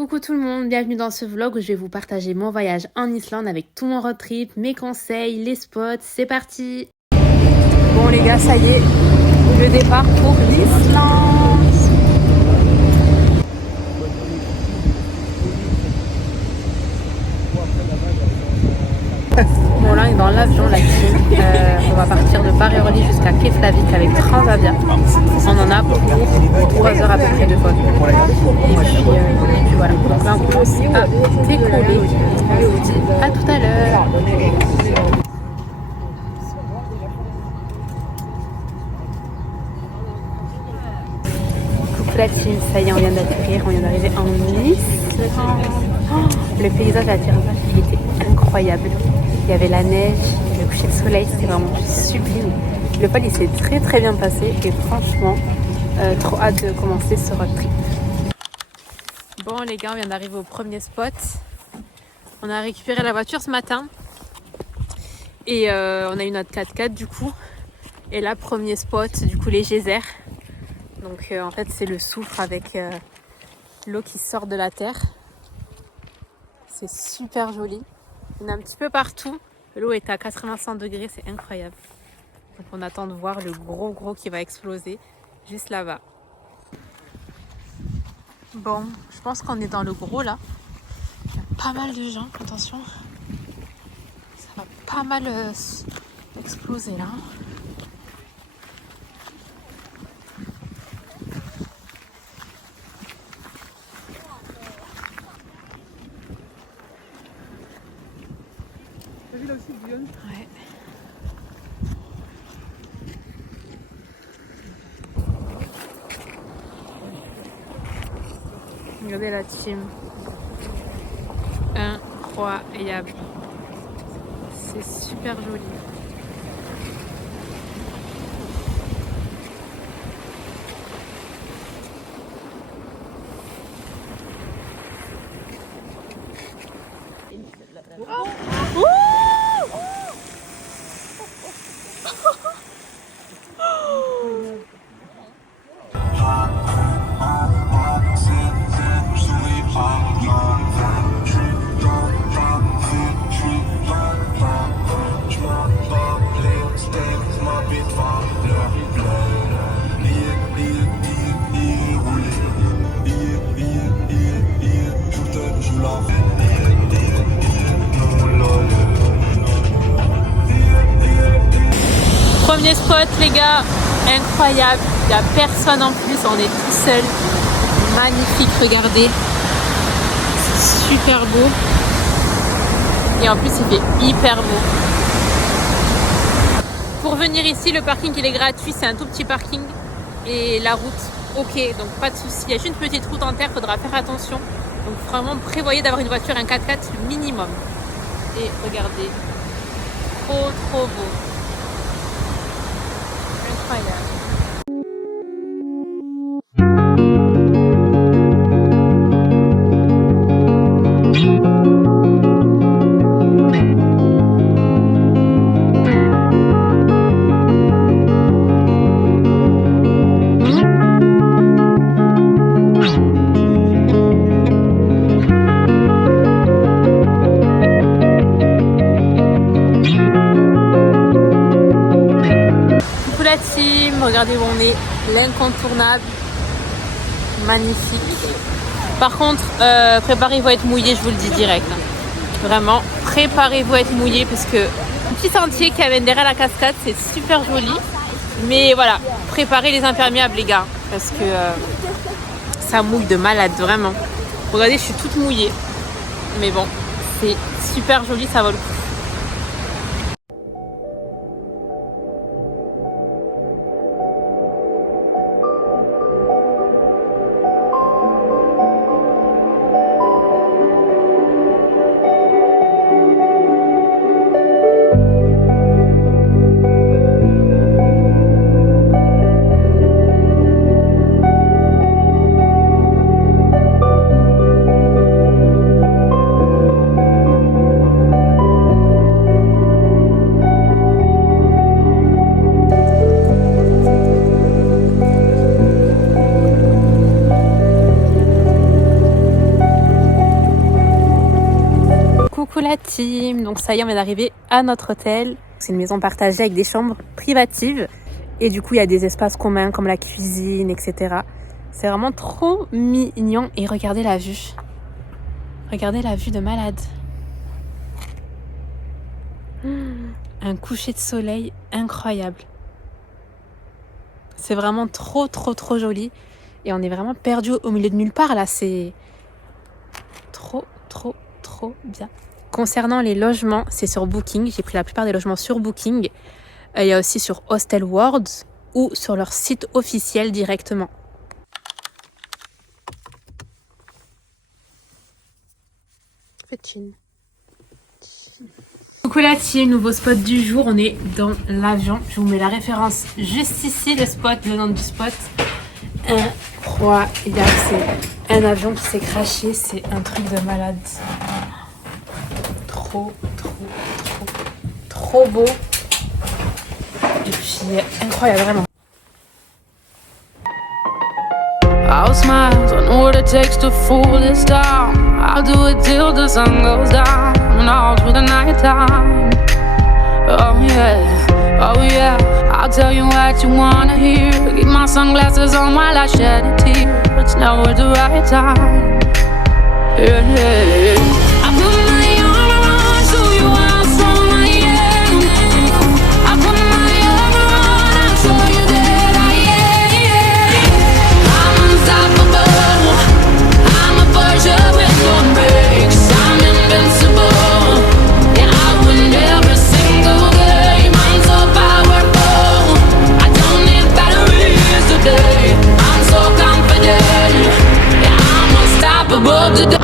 Coucou tout le monde, bienvenue dans ce vlog où je vais vous partager mon voyage en Islande avec tout mon road trip, mes conseils, les spots, c'est parti. Bon les gars, ça y est, le départ pour l'Islande. Bon là on est dans l'avion la team, on va partir de Paris-Orly jusqu'à Keflavik avec Transavia. On en a pour 3 heures à peu près de vol. Et puis voilà, donc là on commence à décoller. Je vous dis à tout à l'heure. Coucou la team, ça y est on vient d'atterrir, on vient d'arriver en Nice. Oh, le paysage à l'atterrissage il était incroyable. Il y avait la neige, le coucher de soleil, c'était vraiment sublime. Le vol il s'est très bien passé et franchement, trop hâte de commencer ce road trip. Bon les gars, on vient d'arriver au premier spot. On a récupéré la voiture ce matin et on a eu notre 4x4 du coup. Et là, premier spot, du coup les geysers. Donc en fait c'est le soufre avec l'eau qui sort de la terre. C'est super joli. Il y en a un petit peu partout. L'eau est à 85 degrés, c'est incroyable. Donc on attend de voir le gros qui va exploser juste là-bas. Bon, je pense qu'on est dans le gros là. Il y a pas mal de gens, attention. Ça va pas mal exploser là. Ouais. Regardez la team. Incroyable. C'est super joli. Premier spot les gars, incroyable, il n'y a personne en plus, on est tout seul. Magnifique, regardez, c'est super beau. Et en plus il fait hyper beau. Pour venir ici, le parking il est gratuit, c'est un tout petit parking. Et la route, ok, donc pas de souci. Il y a juste une petite route en terre, il faudra faire attention. Donc vraiment prévoyez d'avoir une voiture, un 4x4 minimum. Et regardez, trop beau. Incroyable. Regardez où on est, l'incontournable, magnifique. Par contre, préparez-vous à être mouillé, je vous le dis direct. Vraiment, préparez-vous à être mouillé parce que un petit sentier qui amène derrière la cascade, c'est super joli. Mais voilà, préparez les imperméables les gars, parce que ça mouille de malade, vraiment. Regardez, je suis toute mouillée. Mais bon, c'est super joli, ça vaut le coup. Coucou la team, donc ça y est on vient d'arriver à notre hôtel. C'est une maison partagée avec des chambres privatives et du coup il y a des espaces communs comme la cuisine, etc. C'est vraiment trop mignon et regardez la vue. Regardez la vue de malade. Un coucher de soleil incroyable. C'est vraiment trop joli et on est vraiment perdu au milieu de nulle part là, c'est trop bien. Concernant les logements, c'est sur Booking. J'ai pris la plupart des logements sur Booking. Il y a aussi sur Hostel World ou sur leur site officiel directement. Coucou la team, nouveau spot du jour. On est dans l'avion. Je vous mets la référence juste ici, le spot, le nom du spot. Incroyable, c'est un avion qui s'est crashé, c'est un truc de malade. Trop beau. Et puis incroyable, vraiment. I'll smile, I know what it takes to fool this town. I'll do it till the sun goes down and all through the night time. Oh yeah, I'll tell you what you wanna hear. Keep my sunglasses on while I shed a tear. It's never the right time. Yeah. I put my arm around so you how strong I am. I put my arm around and show you that I am. I'm unstoppable. I'm a virgin with no brakes. I'm invincible. Yeah, I win every single game. I'm so powerful. I don't need batteries today. I'm so confident. Yeah, I'm unstoppable today.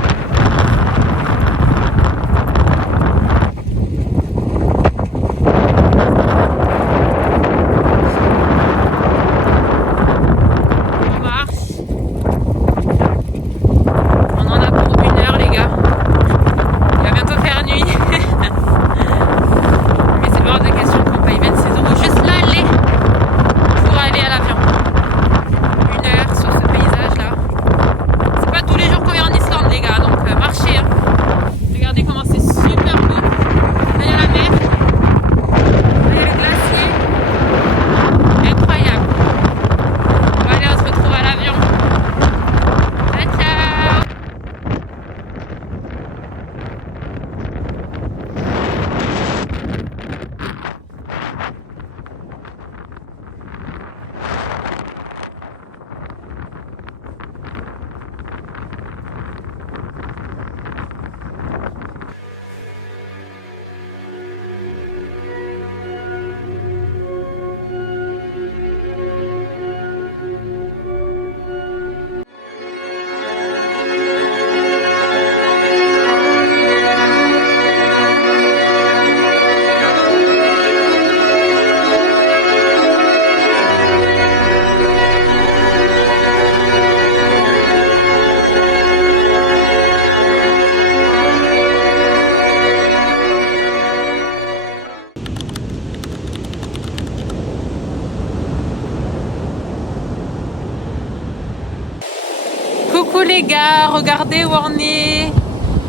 Coucou les gars, regardez où on est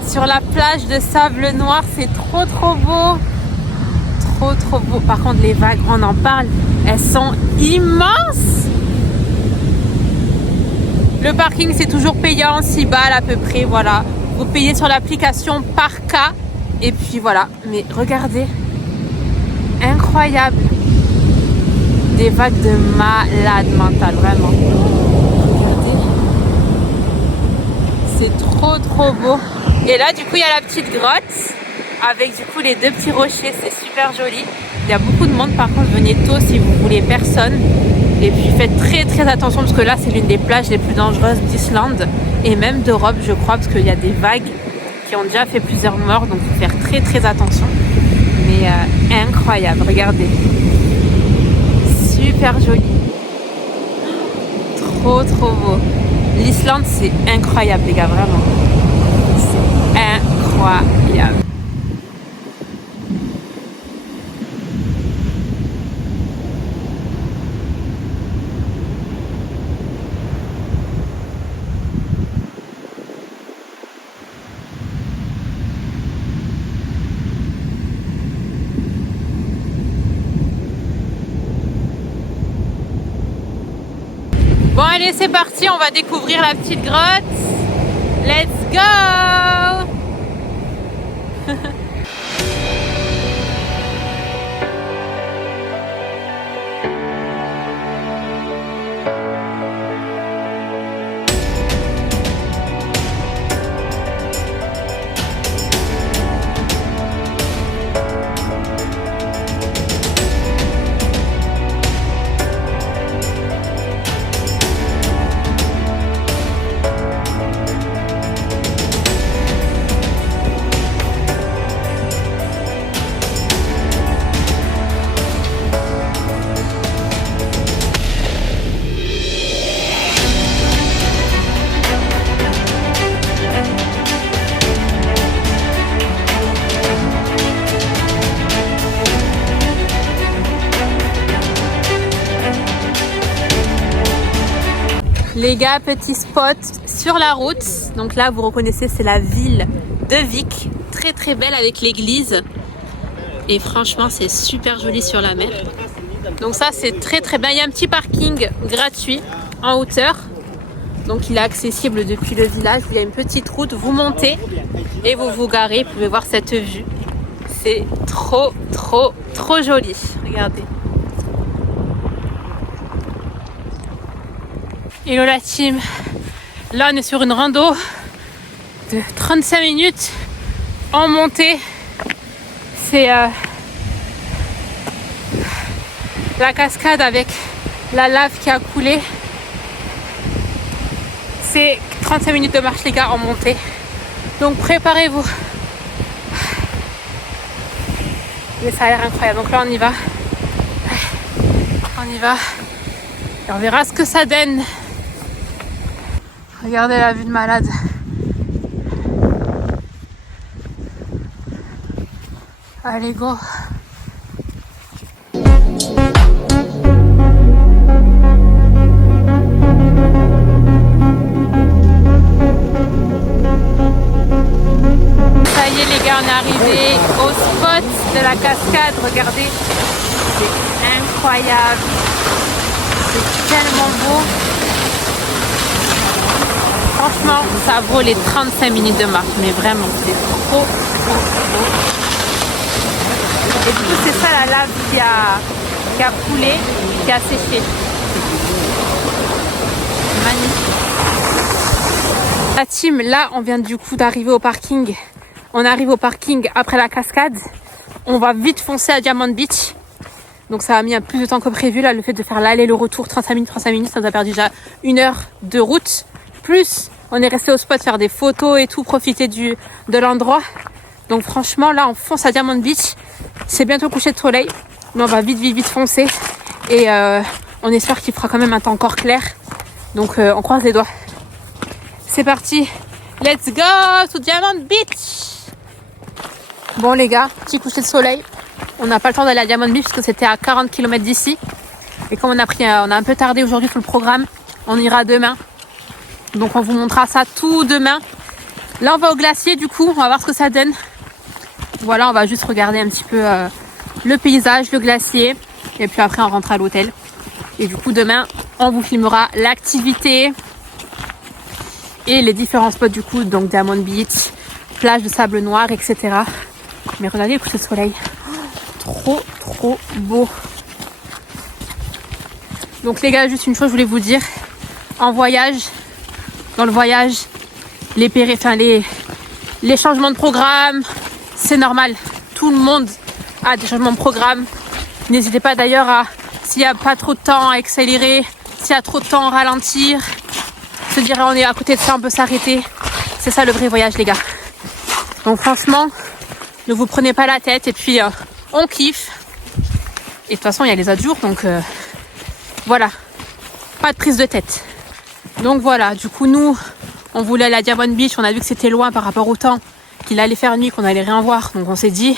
sur la plage de sable noir, c'est trop beau. Trop beau. Par contre les vagues, on en parle, elles sont immenses. Le parking c'est toujours payant, 6 balles à peu près, voilà. Vous payez sur l'application par cas et puis voilà. Mais regardez, incroyable. Des vagues de malade mental, vraiment. C'est trop beau. Et là du coup il y a la petite grotte avec du coup les deux petits rochers, c'est super joli. Il y a beaucoup de monde, par contre venez tôt si vous voulez personne. Et puis faites très attention parce que là c'est l'une des plages les plus dangereuses d'Islande et même d'Europe je crois, parce qu'il y a des vagues qui ont déjà fait plusieurs morts, donc il faut faire très attention. Mais incroyable, regardez. Super joli. Trop beau. L'Islande c'est incroyable les gars, vraiment. C'est incroyable. est, c'est parti, on va découvrir la petite grotte. Let's go! Les gars, petit spot sur la route. Donc là, vous reconnaissez, c'est la ville de Vic. Très très belle avec l'église. Et franchement, c'est super joli sur la mer. Donc ça, c'est très très bien. Il y a un petit parking gratuit en hauteur. Donc il est accessible depuis le village. Il y a une petite route, vous montez et vous vous garez. Vous pouvez voir cette vue. C'est trop trop trop joli. Regardez. Hello la team, là on est sur une rando de 35 minutes en montée. C'est la cascade avec la lave qui a coulé. C'est 35 minutes de marche les gars en montée. Donc préparez-vous. Mais ça a l'air incroyable. Donc là on y va. On y va. Et on verra ce que ça donne. Regardez la vue de malade. Allez, go. Ça y est les gars, on est arrivé au spot de la cascade. Regardez, c'est incroyable. C'est tellement beau. Franchement, ça vaut les 35 minutes de marche, mais vraiment, c'est trop, trop beau. Et du coup, c'est ça la lave qui a coulé, qui a séché. Magnifique. La team, là, on vient du coup d'arriver au parking. On arrive au parking après la cascade. On va vite foncer à Diamond Beach. Donc ça a mis un plus de temps que prévu. Là, le fait de faire l'aller, le retour, 35 minutes, ça nous a perdu déjà 1 heure de route. Plus, on est resté au spot faire des photos et tout, profiter de l'endroit. Donc franchement, là, on fonce à Diamond Beach. C'est bientôt coucher de soleil. Mais on va vite foncer. Et on espère qu'il fera quand même un temps encore clair. Donc on croise les doigts. C'est parti. Let's go to Diamond Beach. Bon les gars, petit coucher de soleil. On n'a pas le temps d'aller à Diamond Beach parce que c'était à 40 km d'ici. Et comme on a un peu tardé aujourd'hui sur le programme, on ira demain. Donc on vous montrera ça tout demain. Là on va au glacier du coup, on va voir ce que ça donne. Voilà, on va juste regarder un petit peu le paysage, le glacier. Et puis après on rentre à l'hôtel. Et du coup demain on vous filmera l'activité et les différents spots du coup. Donc Diamond Beach, plage de sable noir, etc. Mais regardez le coucher de soleil. Trop trop beau. Donc les gars, juste une chose je voulais vous dire. En voyage, dans le voyage, les changements de programme, c'est normal. Tout le monde a des changements de programme. N'hésitez pas d'ailleurs à, s'il n'y a pas trop de temps, à accélérer. S'il y a trop de temps, à ralentir. Se dire on est à côté de ça, on peut s'arrêter. C'est ça le vrai voyage les gars. Donc franchement, ne vous prenez pas la tête et puis on kiffe. Et de toute façon il y a les autres jours, donc voilà. Pas de prise de tête. Donc voilà, du coup nous on voulait aller à Diamond Beach, on a vu que c'était loin par rapport au temps, qu'il allait faire nuit, qu'on allait rien voir. Donc on s'est dit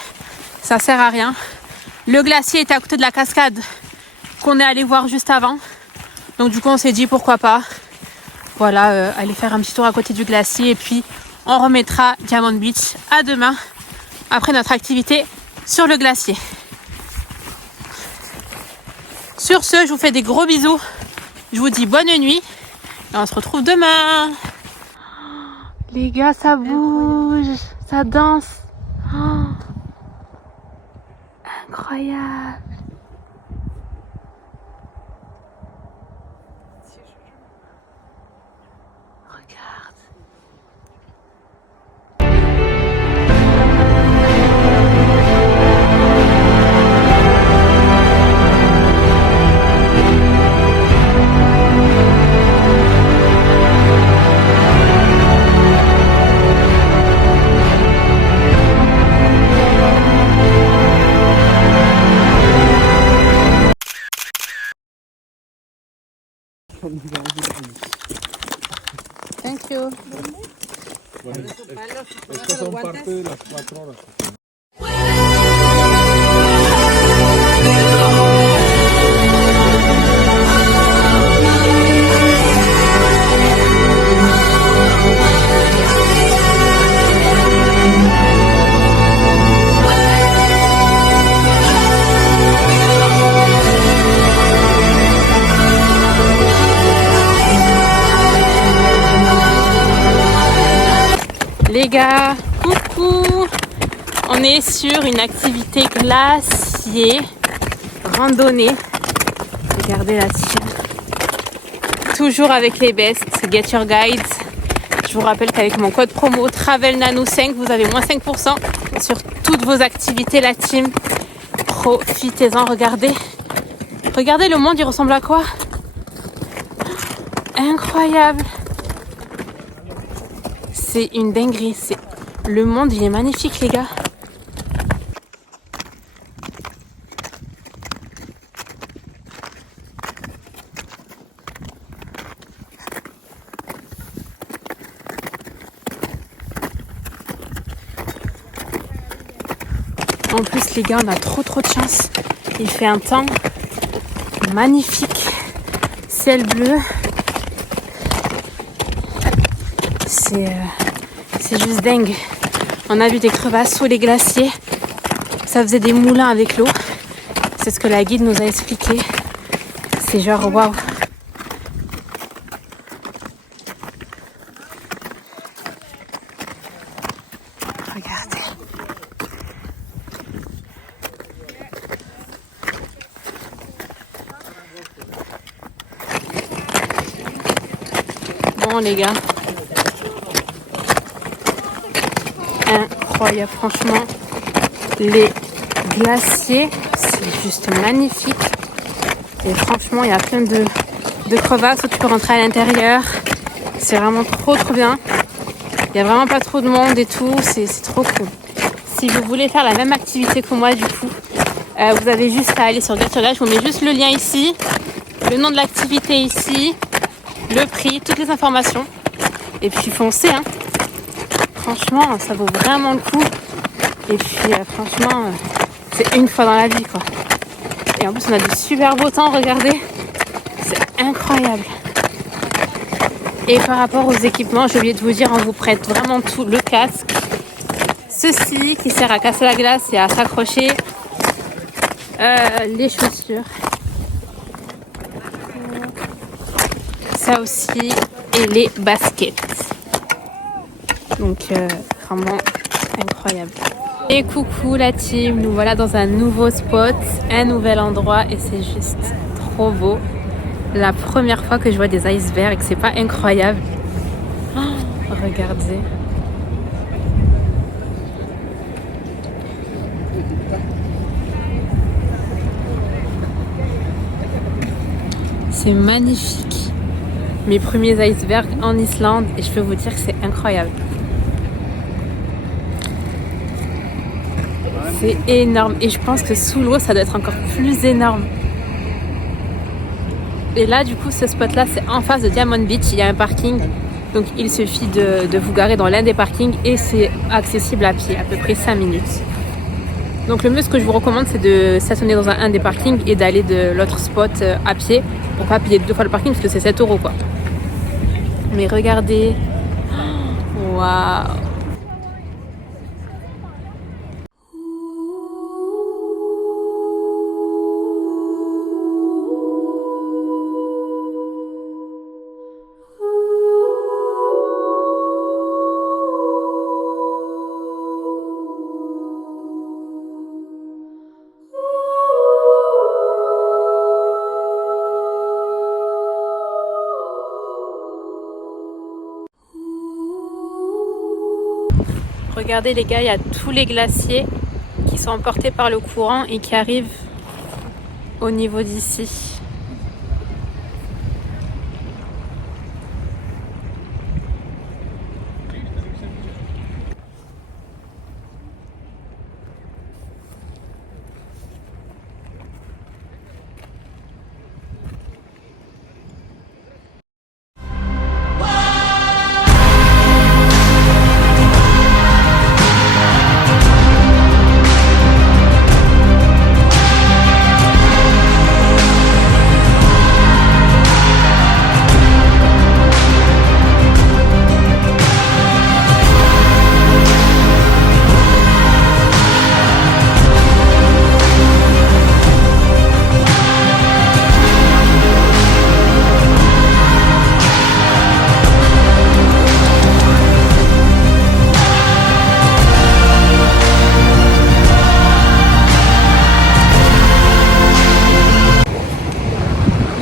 ça sert à rien. Le glacier était à côté de la cascade qu'on est allé voir juste avant. Donc du coup on s'est dit pourquoi pas. Voilà, aller faire un petit tour à côté du glacier et puis on remettra Diamond Beach à demain après notre activité sur le glacier. Sur ce, je vous fais des gros bisous. Je vous dis bonne nuit Et on se retrouve demain. Les gars, ça bouge, ça danse. Oh, incroyable. Regarde. Thank you. Bueno, estas son parte de las 4 horas. Les gars, coucou. On est sur une activité glacier, randonnée. Regardez là-dessus. Toujours avec les bests, Get Your Guides. Je vous rappelle qu'avec mon code promo TravelNano5, vous avez moins 5% sur toutes vos activités, la team. Profitez-en, regardez. Regardez le monde, il ressemble à quoi? Incroyable. C'est une dinguerie. Le monde, il est magnifique, les gars. En plus, les gars, on a trop de chance. Il fait un temps magnifique. Ciel bleu. C'est juste dingue. On a vu des crevasses sous les glaciers. Ça faisait des moulins avec l'eau. C'est ce que la guide nous a expliqué. C'est genre waouh. Regardez. Bon les gars. Incroyable, franchement, les glaciers, c'est juste magnifique. Et franchement, il y a plein de crevasses où tu peux rentrer à l'intérieur. C'est vraiment trop bien. Il n'y a vraiment pas trop de monde et tout, c'est trop cool. Si vous voulez faire la même activité que moi, du coup, vous avez juste à aller sur Get Your Guide. Je vous mets juste le lien ici, le nom de l'activité ici, le prix, toutes les informations. Et puis foncez, hein. Franchement, ça vaut vraiment le coup. Et puis, franchement, c'est une fois dans la vie, quoi. Et en plus, on a du super beau temps, regardez. C'est incroyable. Et par rapport aux équipements, j'ai oublié de vous dire, on vous prête vraiment tout. Le casque, ceci qui sert à casser la glace et à s'accrocher. Les chaussures. Ça aussi. Et les baskets. Donc vraiment incroyable. Et coucou la team, nous voilà dans un nouveau spot, un nouvel endroit et c'est juste trop beau. La première fois que je vois des icebergs, c'est pas incroyable. Oh, regardez. C'est magnifique. Mes premiers icebergs en Islande et je peux vous dire que c'est incroyable. C'est énorme et je pense que sous l'eau ça doit être encore plus énorme. Et là du coup ce spot là c'est en face de Diamond Beach, il y a un parking. Donc il suffit de vous garer dans l'un des parkings et c'est accessible à pied, à peu près 5 minutes. Donc le mieux ce que je vous recommande c'est de stationner dans un des parkings et d'aller de l'autre spot à pied pour pas payer 2 fois le parking parce que c'est 7 € quoi. Mais regardez, waouh! Regardez les gars, il y a tous les glaciers qui sont emportés par le courant et qui arrivent au niveau d'ici.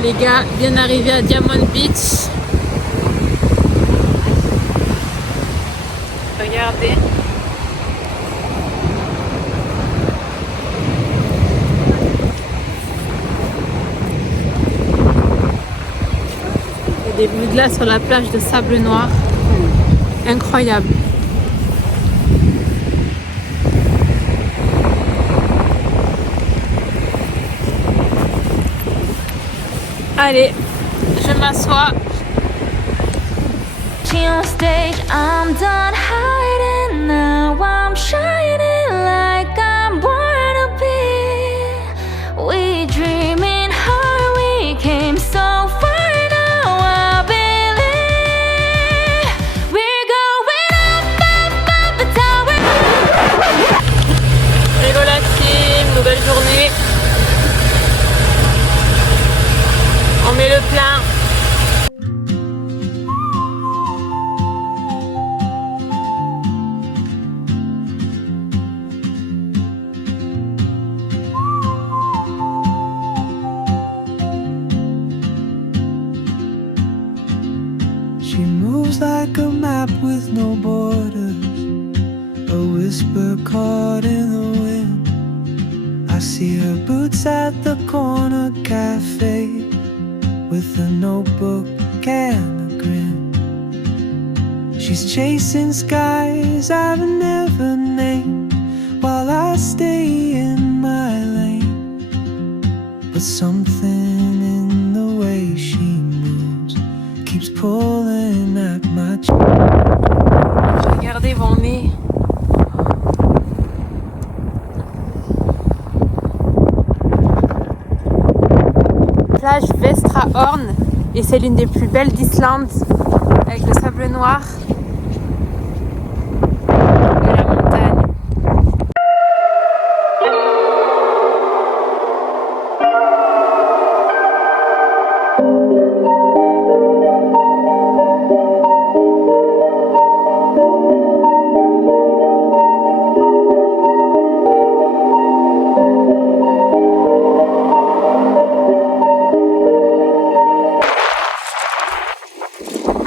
Les gars viennent d'arriver à Diamond Beach. Regardez. Il y a des vues de glace sur la plage de sable noir. Incroyable. Allez, je m'assois. On stage, I'm done hiding now. I'm shining like I'm born to be. We dreaming hard, we came so far now. I believe we're going up, up, up the tower. Hello la team, nouvelle journée. On met le plein. She moves like a map with no borders, a whisper caught in the wind. I see her boots at the corner cafe, with a notebook and a grin. She's chasing skies I've never named, while I stay in my lane. But something in the way she moves keeps pulling at my chest. Regardez où on est. Plage Vestrahorn, et c'est l'une des plus belles d'Islande, avec le sable noir et la montagne.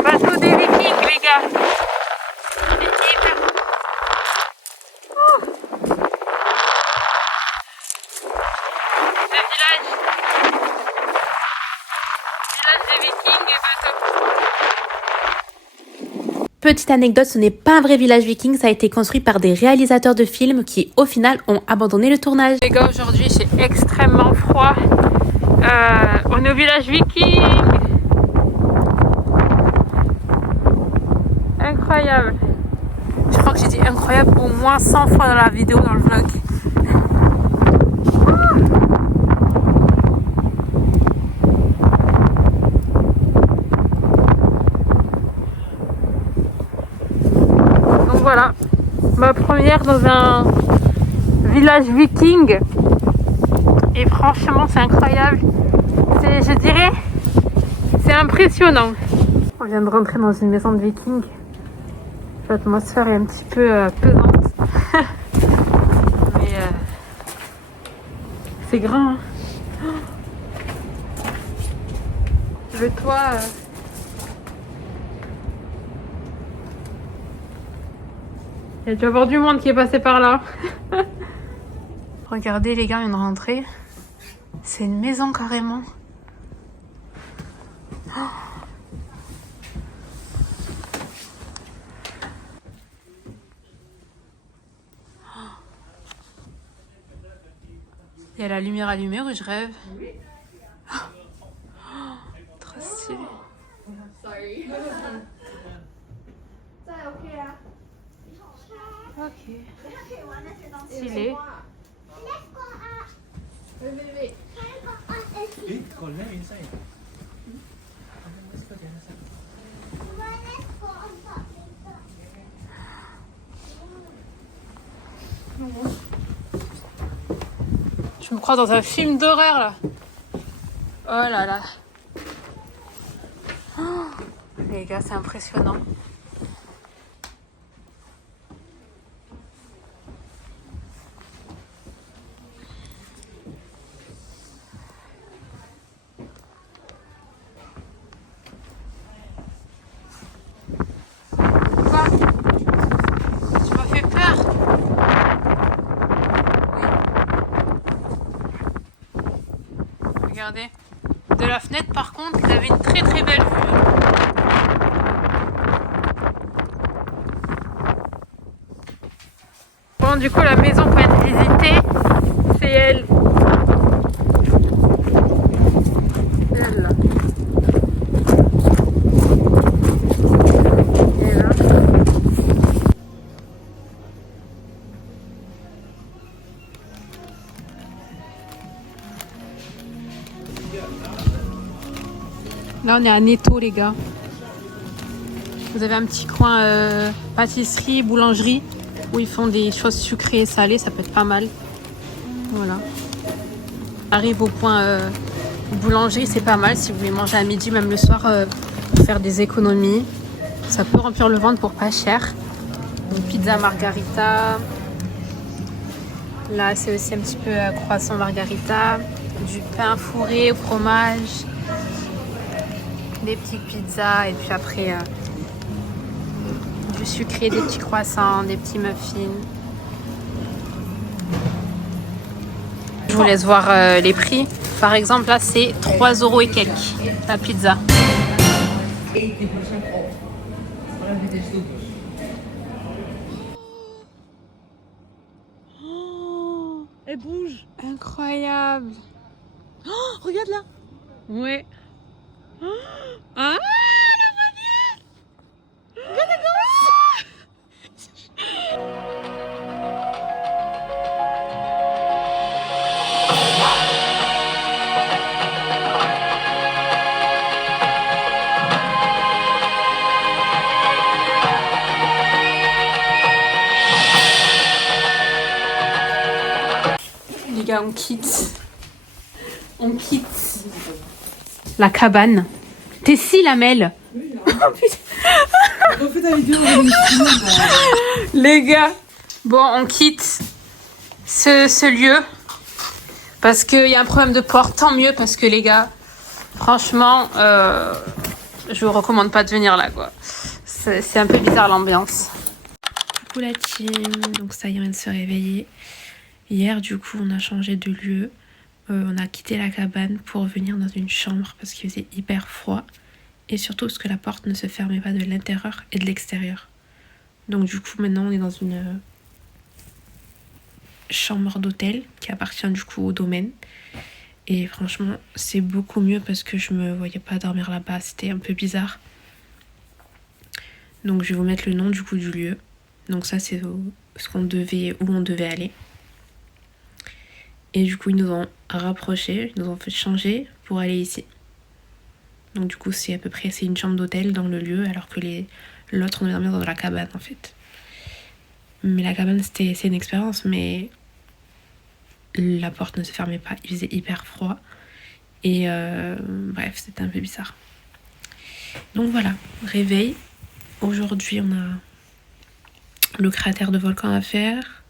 Bateau des Vikings, les gars. Il est hyper beau. Le village des Vikings et bateau. Petite anecdote, ce n'est pas un vrai village viking, ça a été construit par des réalisateurs de films qui, au final, ont abandonné le tournage. Les gars, aujourd'hui, j'ai extrêmement froid. On est au village viking. Incroyable. Je crois que j'ai dit incroyable au moins 100 fois dans la vidéo, dans le vlog. Donc voilà, ma première dans un village viking. Et franchement, c'est incroyable. Je dirais, c'est impressionnant. On vient de rentrer dans une maison de viking. L'atmosphère est un petit peu pesante. Mais c'est grand. Hein. Le toit... Il y a dû avoir du monde qui est passé par là. Regardez les gars, on vient de rentrer. C'est une maison carrément. Oh. Il y a la lumière allumée ou je rêve? Oh. Trop stylé. Ok. Stylé. Je me crois dans un film d'horreur là. Oh là là. Oh, les gars, c'est impressionnant. Quoi? Tu m'as fait peur. Regardez. De la fenêtre, par contre, il avait une très très belle vue. Bon, du coup, la maison qu'on vient de visiter, c'est elle. Elle là. Et là. Là, on est à Netto, les gars. Vous avez un petit coin pâtisserie, boulangerie, où ils font des choses sucrées et salées. Ça peut être pas mal. Voilà. On arrive au point boulangerie, c'est pas mal. Si vous voulez manger à midi, même le soir, pour faire des économies. Ça peut remplir le ventre pour pas cher. Une pizza margarita. Là, c'est aussi un petit peu croissant margarita. Du pain fourré au fromage. Des petites pizzas et puis après du sucré, des petits croissants, des petits muffins. Je vous laisse voir les prix. Par exemple, là, c'est 3 € et quelques la pizza. Oh, elle bouge. Incroyable. Oh, regarde là. Ouais. Ah, la manière. Regarde la les gars, on quitte. On quitte la cabane. T'es si la Mel. Les gars, bon, on quitte ce lieu parce qu'il y a un problème de porte. Tant mieux parce que les gars, franchement, je vous recommande pas de venir là, quoi. C'est un peu bizarre l'ambiance. Coucou la team, donc ça y est, on vient de se réveiller. Hier, du coup, on a changé de lieu. On a quitté la cabane pour venir dans une chambre parce qu'il faisait hyper froid. Et surtout parce que la porte ne se fermait pas de l'intérieur et de l'extérieur. Donc du coup, maintenant, on est dans une chambre d'hôtel qui appartient du coup au domaine. Et franchement, c'est beaucoup mieux parce que je me voyais pas dormir là-bas. C'était un peu bizarre. Donc je vais vous mettre le nom du coup du lieu. Donc ça, c'est où on devait aller. Et du coup, ils nous ont rapprochés, ils nous ont fait changer pour aller ici. Donc du coup, c'est une chambre d'hôtel dans le lieu, alors que l'autre, on devait dormir dans la cabane en fait. Mais la cabane, c'est une expérience, mais la porte ne se fermait pas, il faisait hyper froid. Et bref, c'était un peu bizarre. Donc voilà, réveil. Aujourd'hui, on a le cratère de volcan à faire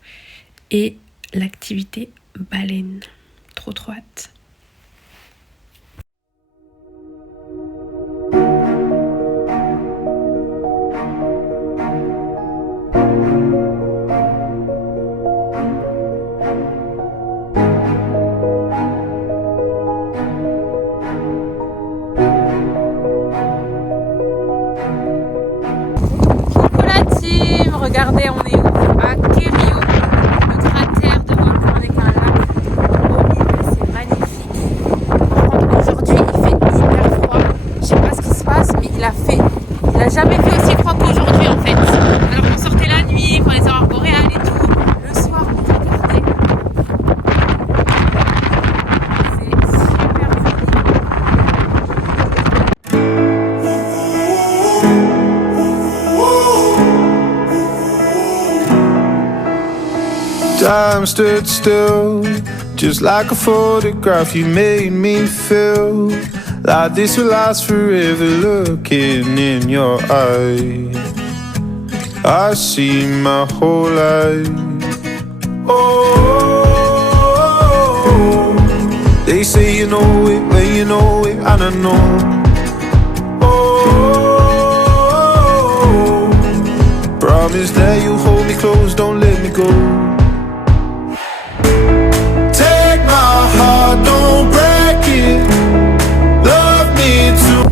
et l'activité baleine. Trop hâte. lac Kerio, le cratère de volcan avec un lac au milieu, c'est magnifique. Par contre, aujourd'hui, il fait hyper froid. Je sais pas ce qui se passe, mais il a jamais fait aussi froid qu'aujourd'hui en fait. Alors qu'on sortait la nuit pour les aurores boréales et tout. Le soir, regardez. C'est super joli. Time stood still, just like a photograph. You made me feel like this will last forever. Looking in your eyes, I see my whole life. Oh, they say you know it when you know it, and I know. Oh, promise that you hold me close, don't let me go. Take my heart, don't break it. Love me too.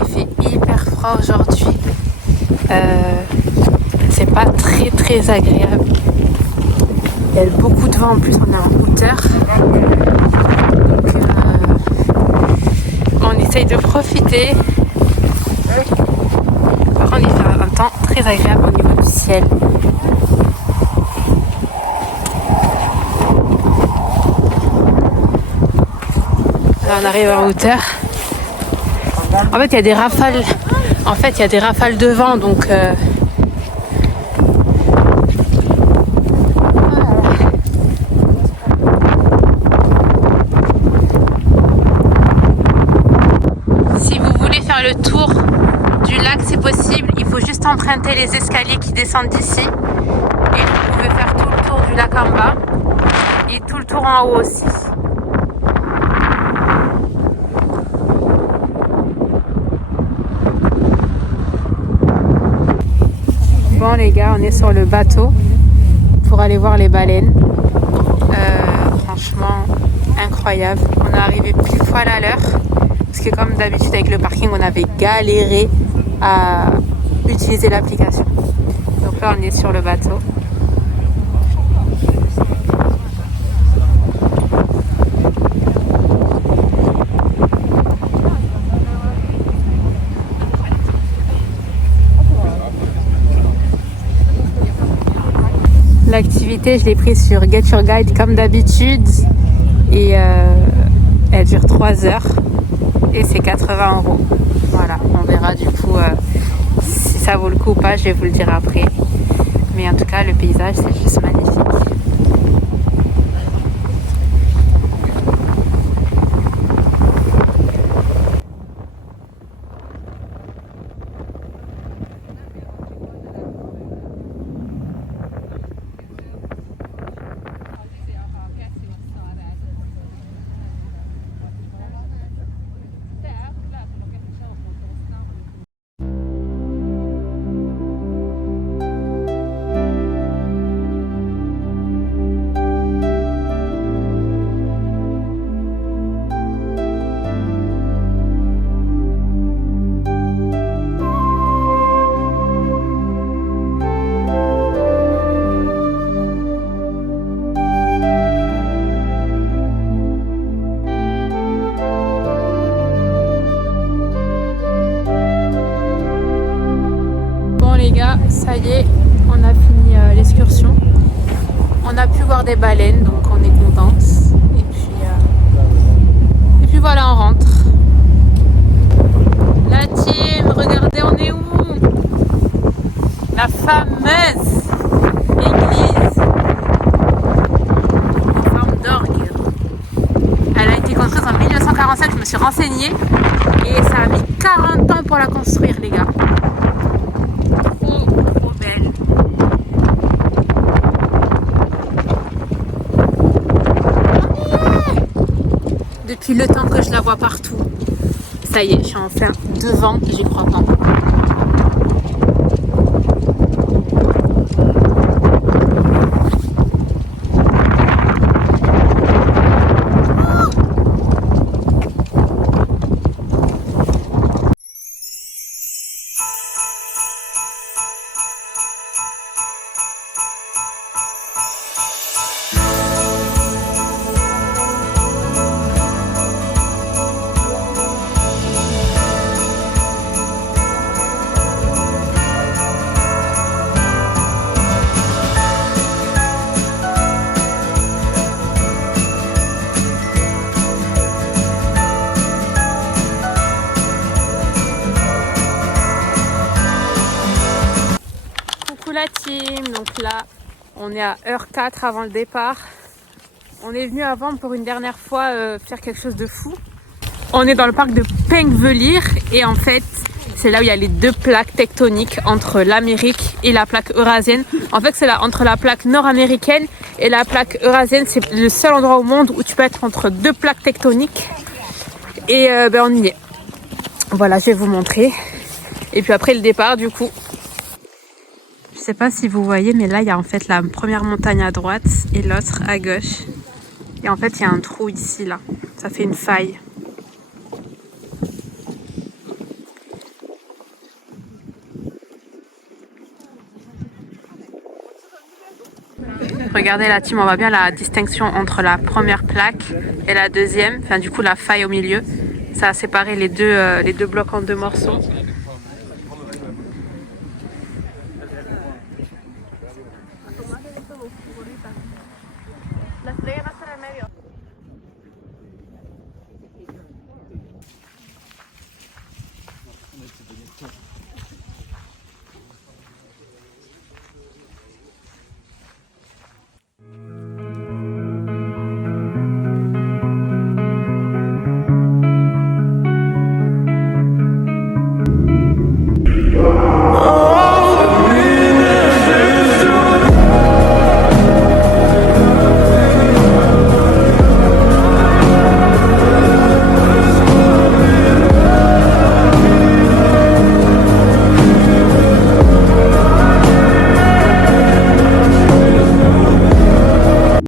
Il fait hyper froid aujourd'hui. C'est pas très agréable. Il y a beaucoup de vent en plus, on est en hauteur. Donc on essaye de profiter. Par contre il fait un temps très agréable au niveau du ciel. Là on arrive en hauteur. En fait il y a des rafales. En fait il y a des rafales de vent donc le tour du lac c'est possible, il faut juste emprunter les escaliers qui descendent d'ici et vous pouvez faire tout le tour du lac en bas et tout le tour en haut aussi. Bon les gars, on est sur le bateau pour aller voir les baleines. Franchement incroyable, on est arrivé pile poil à l'heure. Parce que comme d'habitude avec le parking, on avait galéré à utiliser l'application. Donc là, on est sur le bateau. L'activité, je l'ai prise sur Get Your Guide comme d'habitude. Et elle dure 3 heures. Et c'est 80 €. Voilà, on verra du coup si ça vaut le coup ou pas, je vais vous le dire après. Mais en tout cas, le paysage, c'est juste magnifique. Ça y est, on a fini l'excursion. On a pu voir des baleines, donc on est contente. Et puis voilà, on rentre. La team, regardez, on est où? La fameuse église en forme d'orgue. Elle a été construite en 1947, je me suis renseignée. Et ça a mis 40 ans pour la construire, les gars. Depuis le temps que je la vois partout. Ça y est, je suis enfin devant, j'y crois pas. Coucou la team, donc là on est à heure 4 avant le départ. On est venu avant pour une dernière fois faire quelque chose de fou. On est dans le parc de Pengvellir et en fait c'est là où il y a les deux plaques tectoniques entre l'Amérique et la plaque eurasienne. En fait c'est là entre la plaque nord-américaine et la plaque eurasienne. C'est le seul endroit au monde où tu peux être entre deux plaques tectoniques. Et on y est. Voilà, je vais vous montrer. Et puis après le départ du coup. Je sais pas si vous voyez, mais là il y a en fait la première montagne à droite et l'autre à gauche. Et en fait il y a un trou ici là. Ça fait une faille. Regardez la team, on voit bien la distinction entre la première plaque et la deuxième. Enfin du coup la faille au milieu. Ça a séparé les deux blocs en deux morceaux.